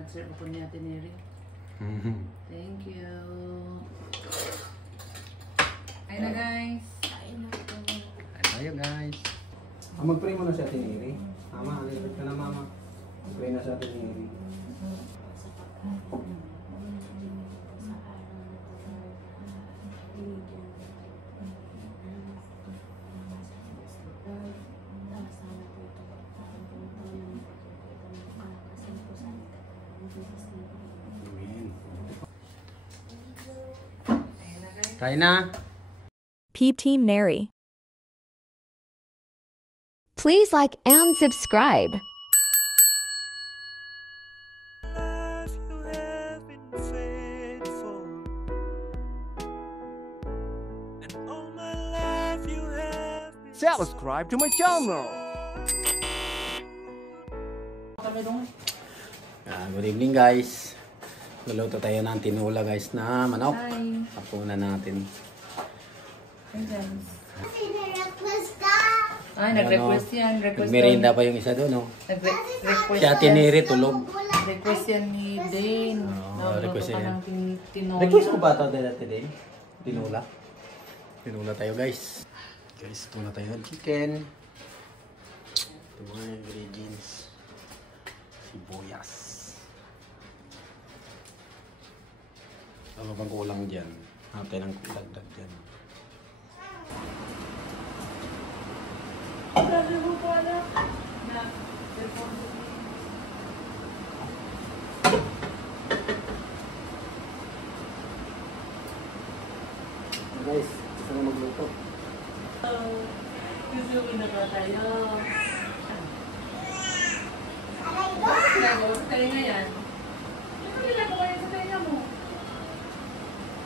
nag-serve ako niya tiniri. Thank you. Ayun na guys. Ayun na po. Ayun guys. Mag-pray mo na sa tiniri. Mama, alipit ka na mama. Mag-pray na sa tiniri. Kain na. Peep Team Neri. Please like and subscribe. Subscribe to my channel. Good evening guys. Luluto tayo ng tinula guys na manok. Hi. Hapunan natin. Hi guys. Nag-request ka. Ay, nag-request yan. Merinda pa yung isa doon, no? Nag-request Si Ate Neri tulog. Request yan ni Dane. Request yan. Tinola. Request mo ba ito dati din? Tinula. Tinula tayo guys. Guys, ito na tayo ng chicken. Ito mga ingredients. Sibuyas. Ano bang kulang dyan? Natin ang dagdag dyan. Guys, gusto na magluto. Gusto na ba tayo? Aray ko. Lego, sa talinga yan. Ano ginagawa yan sa talinga mo?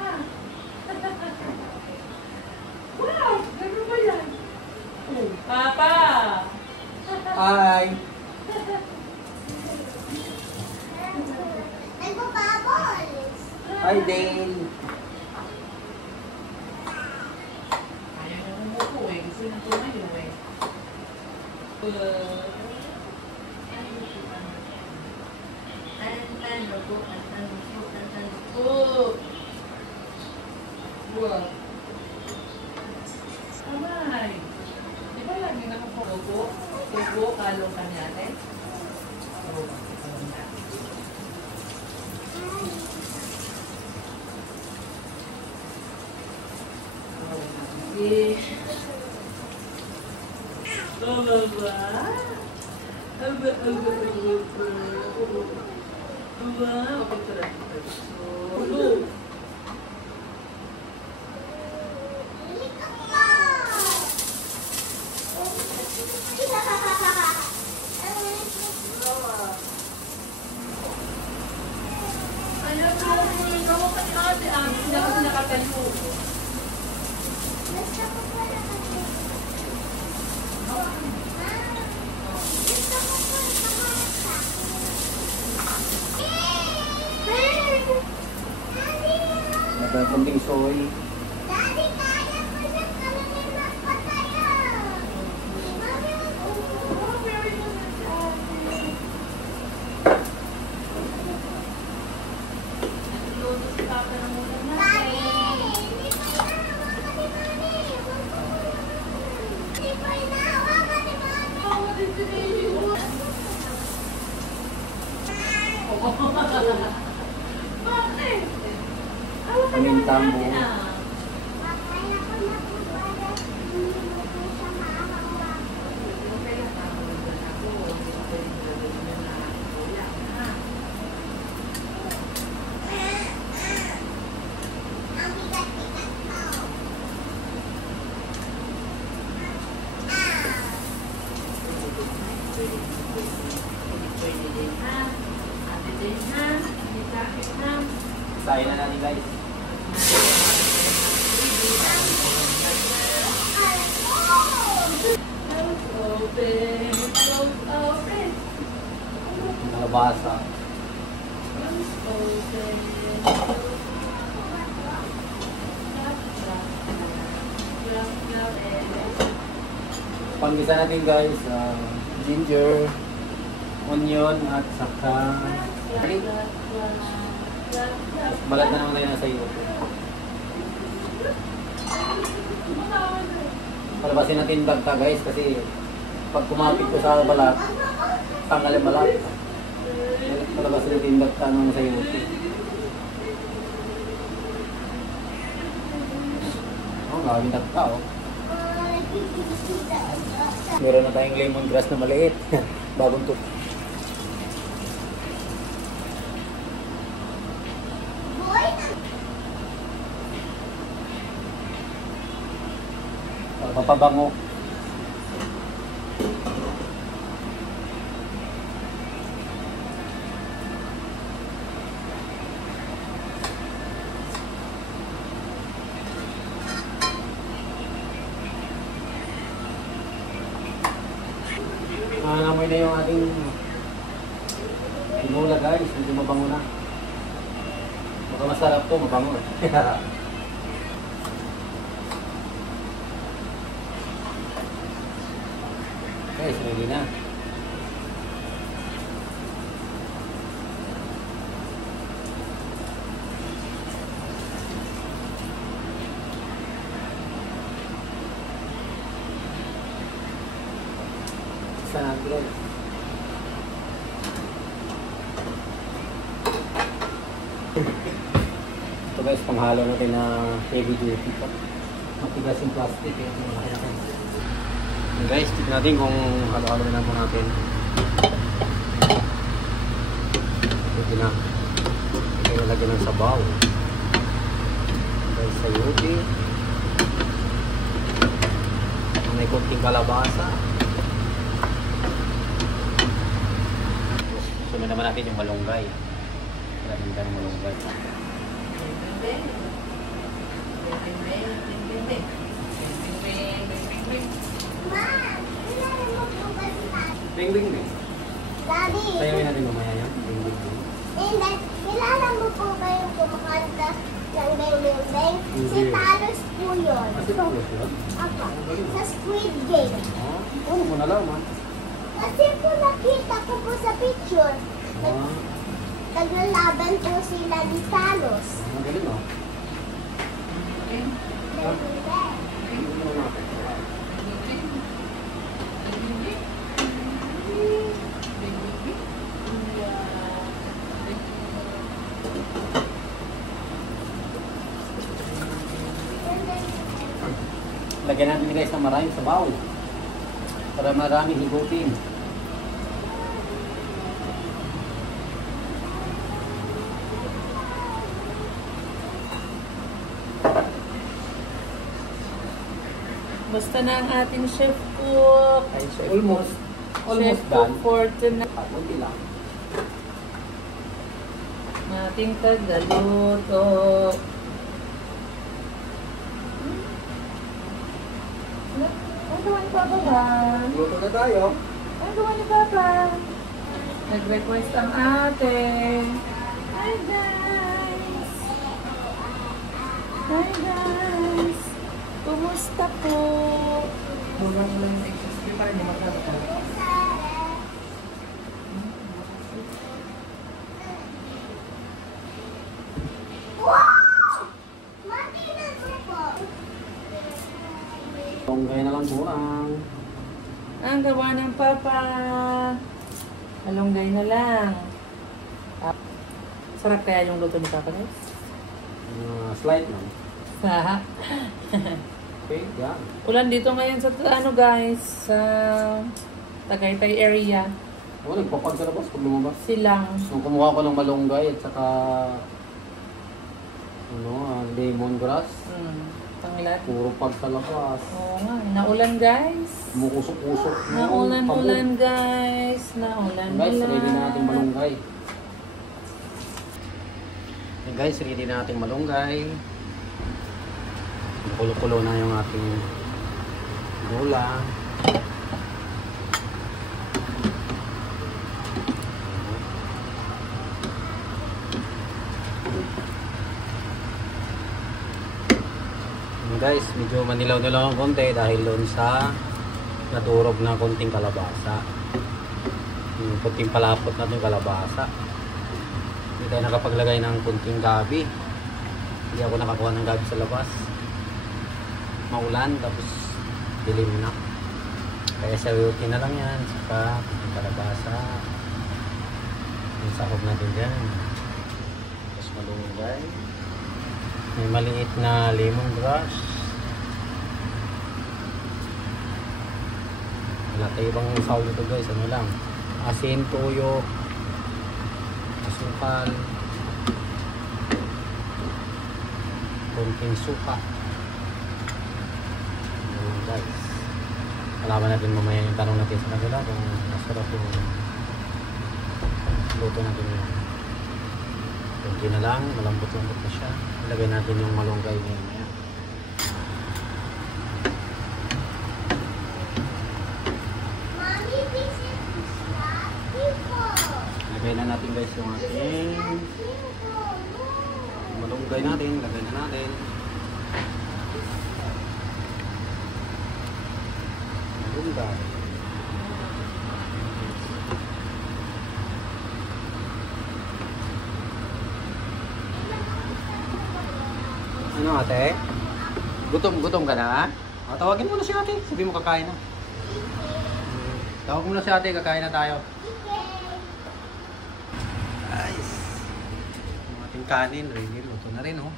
Ah. Wow! Gano'n ba yan? Oh, Papa! Hi! Nagpapabols. Hi, Dane! Ayaw na umupo eh. Gusto na tumayo eh. Wow. Amay. Di ba lagi nakapugo? Pugo, kalong ka niya ate? Nagkakunting soy. Daddy, kaya ko siya kanina pa tayo. Bakit? Pamintang buo. Sayin na natin guys. Kalabasa. Panggisa natin guys, ginger, onion at saka balat na naman tayo nasa iyo. Palabasin natin bagta guys kasi pag kumapit ko sa balat, tanggal yung balat. Palabasin natin bagta ng sa iyo. Oh, gawin bagta oh. Meron na tayong lemongrass na maliit. Bagong to. Papabango. Namoy na yung ating tinola guys, hindi mabango na. Baka masarap to, mabango. Guys, ready na. Sanagro. Ito guys, panghalo natin na heavy duty pa. Matigas yung plastic eh. Guys, tignan natin kung halo-halo na po natin. Pwede na. Kaya lagyan ng sabaw. Guys, sayuti. May konting kalabasa. Sunod naman natin yung malunggay. Maraming ka ng malunggay. Bing bing bing. Daddy, Sayawin natin mamaya yan. Bing bing bing. hindi. Kilala mo po ba yung kumakanta ng Beng Beng Beng? Si Talos po yun. Kasi tawag yun. Apa, sa Squid Game. Ano mo nalaman? Kasi po nakita ko po sa picture. Naglalaban po sila ni Talos. Magaling oh. Beng Beng Beng. Lagyan natin guys ng maraming sabaw. Para maraming higutin. Basta na ang ating chef cook. Ay, so almost Chef cook done. for tonight. Kunti lang. Ating tagaluto. Ano gawa ni Papa ba? Luto na tayo. Ano gawa ni Papa? Nag-request ang ate. Hi guys! Hi guys! Kumusta po? Buwan lang yung XSP pa rin yung magkakata. Tunggay na lang kurang. Ang gawa ng Papa. Malunggay na lang. Sarap kaya yung luto ni Papa guys? Slight lang. Sa Okay, yan. ulan dito ngayon sa ano guys, sa Tagaytay area. Oh, nagpapag sa labas pag lumabas. Silang. Nung kumuha ko ng malunggay at saka lemongrass, Pangilan. puro pag sa labas. Oo nga, naulan guys. Kumukusok-usok. Naulan guys. Naulan. Guys, ready na natin malunggay. Okay, guys, ready na natin malunggay. Kulo-kulo na yung ating gula. Guys, medyo manilaw-nilaw ng konti dahil doon sa naturog na konting kalabasa. yung kunting palapot natin yung kalabasa. Hindi tayo nakapaglagay ng kunting gabi. Hindi ako nakakuha ng gabi sa labas. Maulan, tapos dilim na. Kaya salutin na lang yan. Saka kunting kalabasa. Yung sahog natin dyan. Tapos malunggay. May maliit na lemongrass. Wala tayo ibang sahog ito guys. Ano lang. Asin, toyo, asukal, konting suka. Ayan guys. Alaman natin mamaya yung tanong natin sa kanila kung masarap yung luto natin yun. Kunti na lang, malambot-lambot na siya. Ilagay natin yung malunggay ngayon. Mommy, this is people. Ilagay na natin guys yung ating malunggay natin. Ilagay na natin. Malunggay. Ano ate? Gutom ka na? O, tawagin mo na si ate. Sabi mo kakain na. Tawag mo na si ate, kakain na tayo. Nice. Yung ating kanin, ready. Luto na rin, oh.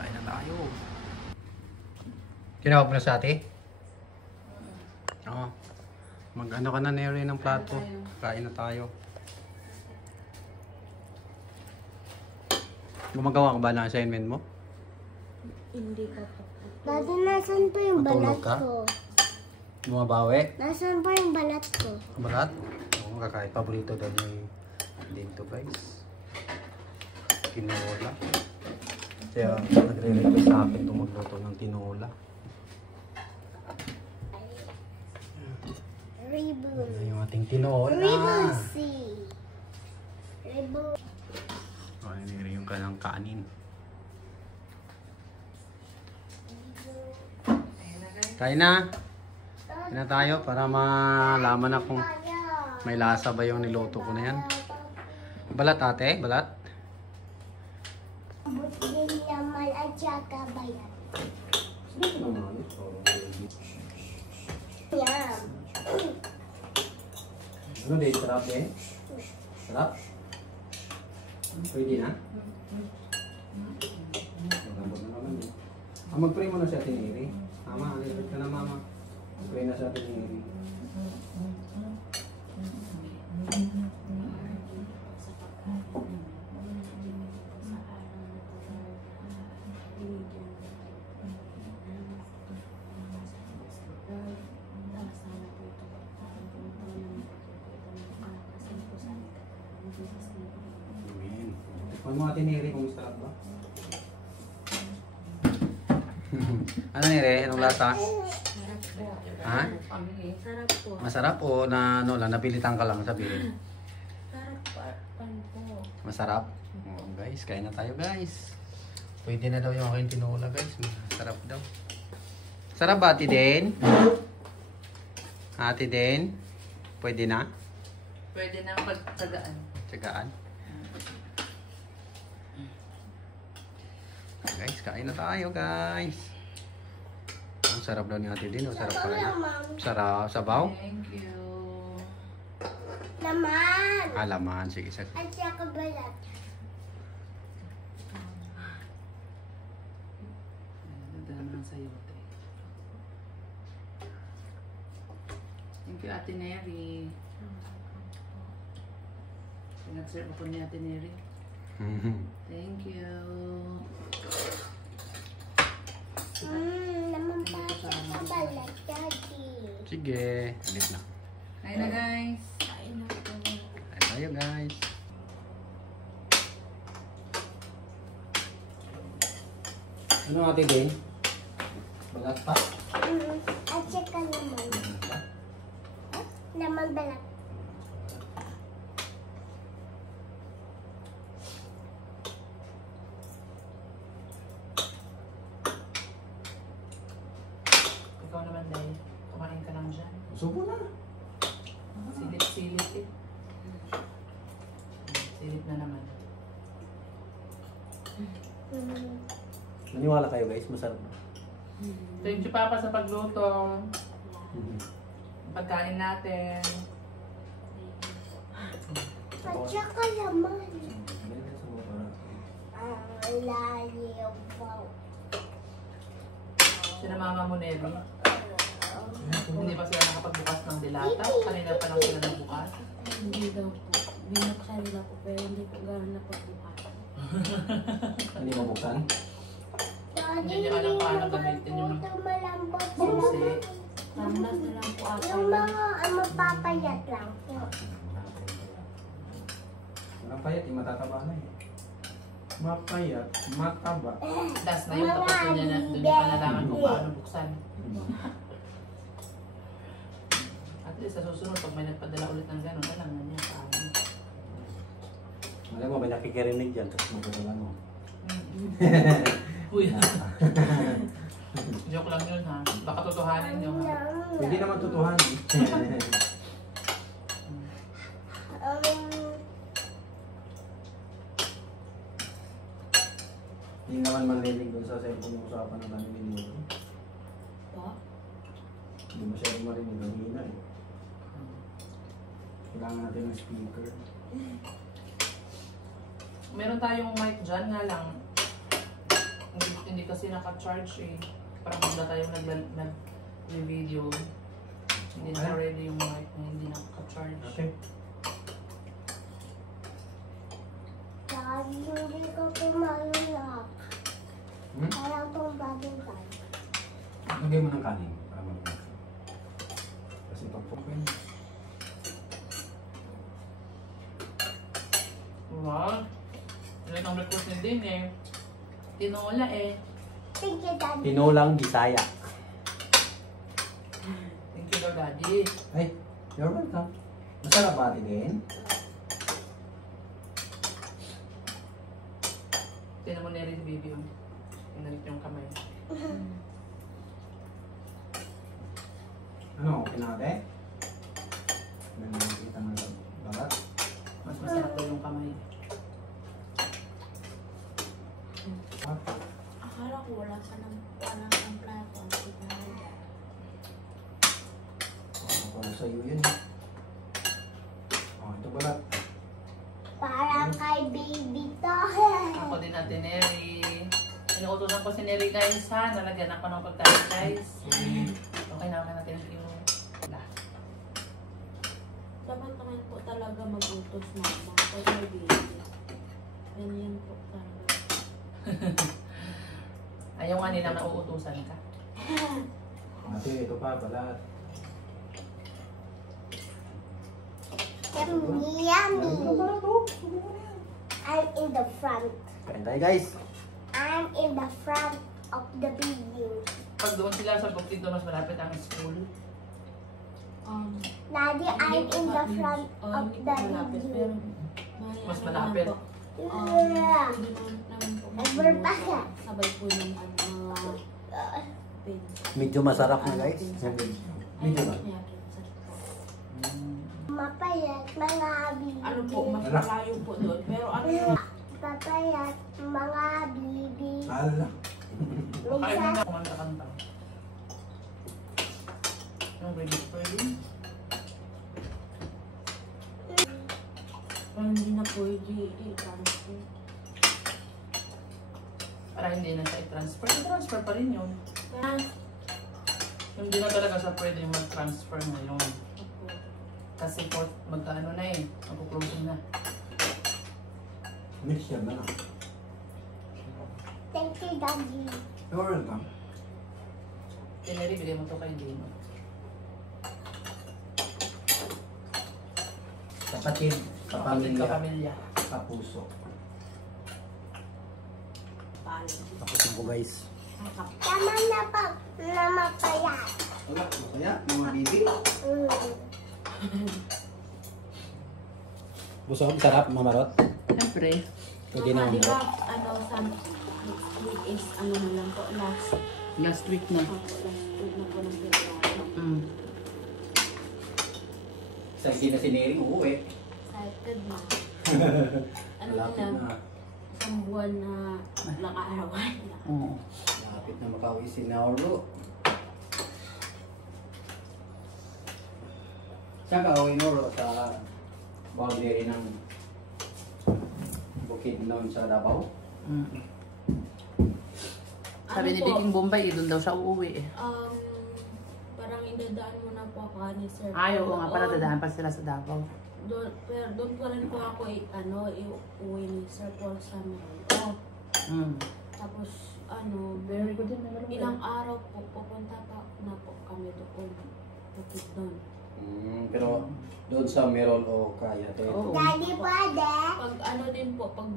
Kain na tayo. Tinawag mo na si ate? Oo. Mag-ano ka na, Neri, ng plato. Kain na tayo. Gumagawa ka ba ng assignment mo? Hindi pa po. Daddy, nasan pa yung Matulog balat ka? ko? Bumabawi? Nasan pa yung balat ko? Balat? Oo, kakain. Paborito daw ni dito guys. Tinola. Kaya nagre-request sa akin itong magluto ng tinola. Ribbon. Ayan yung ating tinola. Ribbon C. Ribbon. Ayan yung kanyang kanin. Kain na. Kain na tayo para malaman na kung may lasa ba yung niluto ko na yan. Balat ate? Balat? Butin naman at saka bayan. Yan. Ano din? Sarap din? Sarap? Pwede na? Magambot na naman din. Mag-pray mo na si Ate Neri. Mama, alipit ka na mama. Mag-pray na si Ate Neri. Amen. Tikman mo Ate Neri kung sarap ba? Ano Neri? Anong lasa? Ha? Sarap po. Masarap o na ano lang, napilitan ka lang sabihin? Sarap po. Masarap? Oo guys, kain na tayo guys. Pwede na daw yung aking tinola guys. Masarap daw. Sarap ba Ate Den? Ate Den? Pwede na? Pwede na pagtagaan. Tsagaan. Guys, kain na tayo guys. Ang sarap daw ni Ate Den. O, sarap pa rin. Sarap. Sabaw? Thank you. Naman. Alaman. Sige, sige. At saka balat. Nadala naman sa'yo. Thank you, Ate Neri. Pinag-serve ako ni Ate Neri. Thank you. Naman pa siya sa balat, Daddy. Sige. Alit na. Kain na guys. Kain na po. Kain tayo guys. Ano Ate Den? Balat pa? At saka naman. Naman balat. Ikaw naman dahil kumain ka lang dyan. Subo na. Silip-silip ate. Silip na naman. Naniwala kayo guys, masarap na. Thank you Papa sa pagluto. Pagkain natin. At saka laman. Ang layo po. Sinamama mo, Neri. Hindi pa sila nakapagbukas ng dilata. Kanina pa lang sila nagbukas. Hindi daw po. Binuksan nila po pero hindi po gano'n napagbukas. Hindi mabuksan? Daddy, Hindi niya alam paano gamitin yung ito malambot na susi. naman. Tandas na lang po ata. Yung mga mapapayat lang po. Walang payat, matataba na eh. Mapayat, mataba. Das na yung tapos doon niya panalaman kung paano buksan. At least sa susunod, pag may nagpadala ulit ng gano'n, alam na niya paano. Alam mo, may nakikirinig dyan, tapos magdadala mo. Uy. Joke lang yun ha. Baka totohanin nyo ha. Pwede naman tutuhan. Hindi naman manlilig dun sa cellphone yung usapan ng namin ni Nino. Po? Hindi masyadong marinig ang hina eh. Kailangan natin ng speaker. Meron tayong mic dyan nga lang. Hindi kasi naka-charge eh. Parang magda tayong nag-video. Hindi na ready yung mic na hindi naka-charge. Okay. Daddy, hindi ko pumalulak. Parang pong badugan. Lagay mo ng kanin para malumak. Kasi pag okay. Wow. Yun ang request ni Din eh. Tinola eh. Thank you, Daddy. Tinulang Bisaya. Thank you Lord Daddy. Ay, you're welcome. Masarap ba din? Tinan mo na rin si Baby yung pinalit yung kamay. Ano, okay na ate? Ganun nakikita ng balat. Mas masarap daw yung kamay. Akala ko wala pa ng plato. Para sa'yo yun eh. Oh, ito balat. Parang kay baby to. Ako din natin Neri. Inuutosan ko si Neri guys ha. Nalagyan ako ng pagkain guys. Okay naman natin yung Dapat naman po talaga mag-utos mama. Pag may baby. Ganyan po talaga. ayaw nga nila nauutusan ka. Ate, ito pa, balat. Yummy, yummy. I'm in the front. Kain tayo guys. I'm in the front of the building. Pag doon sila sa bukid doon mas malapit ang school. Daddy, I'm in the front of Hindi the po malapit, pero building. Mas malapit. Yeah. Pwede naman po. Ever pa siya. Sabay po yung mga pins. Medyo masarap na guys. Medyo ba? Mapayat, mga bibi. Ano po, mas malayo po doon. Pero ano yung Papayat, mga bibi. Ala. Kaya mo na kumanta-kanta. Yung baby pwede. hindi na pwede i-transfer. Para hindi na siya i-transfer. I-transfer pa rin yun. Trans. Hindi na talaga siya pwede mag-transfer ngayon. Opo. Kasi magkaano na eh. Magkuklosing na. Next year na lang. Thank you, Daddy. You're welcome. Tineri, bigay mo to kay Dino. Kapatid, Kapatid ka kapamilya, pamilya. kapuso. Tapusin ko guys. Tama na pa na mapayat. Wala, masaya. Mga bibi. Busog, sarap, mamarot. Siyempre. Pwede na Di ba, mamarot. ano, sa next week is, ano na lang po, Last week na. last week na po ng February. Excited na si Neri, uuwi. Excited na. Ano Malapit na, na. isang buwan na lang arawan. Oo. Malapit na makauwi si Nauro. Saan ka uwi, Nauro? Sa boundary ng bukid noon sa Davao? Sabi Ano ni po? Biking Bombay, doon daw siya uuwi eh. Parang idadaan mo na po ako ni Sir. Ay, oo nga pala, dadahan pa sila sa Davao. Pero doon pa rin po ako iuwi ni Sir Paul sa Mero. Tapos, Very good din naman. ilang araw po, pupunta pa na po kami doon. Bukid doon. Pero doon sa Merol o kaya? Oo. Daddy, pwede? Pag din po, pag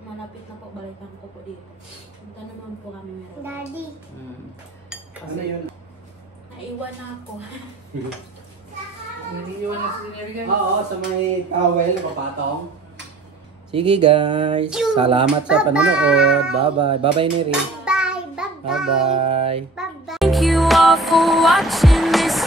malapit na po, balikan ko po dito. Punta naman po kami Mero. Daddy. Ano yun? Naiwan na ako. Niliwan na si Neri guys. Oo, sa may towel, papatong. Sige guys, salamat sa panonood. Bye-bye. Bye-bye, Neri. Bye. Bye-bye. Bye-bye. Bye-bye. Thank you all for watching this